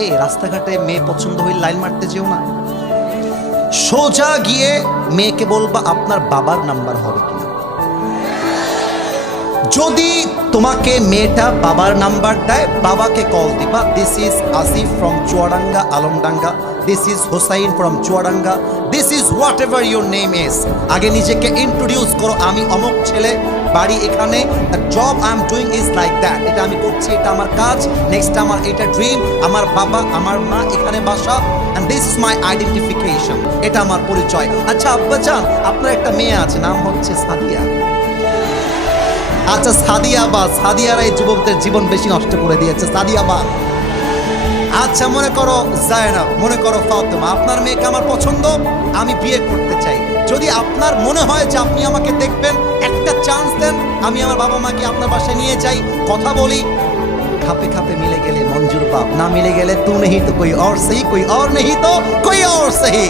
এই রাস্তাঘাটে মেয়ে পছন্দ হইলে লাইন মারতে যেও না, সোজা গিয়ে মেয়েকে বলবা আপনার বাবার নাম্বার হবে কিনা। যদি তোমাকে মেয়েটা বাবার নাম্বার দেয়, বাবাকে কল দিবা, this is Asif from Chuadanga Alamdanga, this is Hossain from Chuadanga, this is what ever your name is. আগে নিজেকে ইন্ট্রোডিউস করো, আমি অমুক ছেলে, বাড়ি এখানে, job I am doing is like that, এটা আমি করছি, এটা আমার কাজ, নেক্সট আমার এটা ড্রিম, আমার বাবা আমার মা এখানে বাসা, and this is my identification, এটা আমার পরিচয়। আচ্ছা আব্বাজান, আপনার একটা মেয়ে আছে, নাম হচ্ছে সাদিয়া। আচ্ছা সাদিয়া বা সাদিয়ারা এই যুবকদের জীবন বেশি নষ্ট করে দিয়েছে, সাদিয়া বা। আচ্ছা মনে করো জায়নাব, মনে করো ফাতেমা, আপনার মেয়েকে আমার পছন্দ, আমি বিয়ে করতে চাই। যদি আপনার মনে হয় যে আপনি আমাকে দেখবেন, একটা চান্স দেন, আমি আমার বাবা মাকে আপনার বাসায় নিয়ে যাই, কথা বলি, খাপে খাপে মিলে গেলে মঞ্জুর বাপ, না মিলে গেলে তু নেহি তো কোই और सही, कोई और नहीं तो कोई और सही।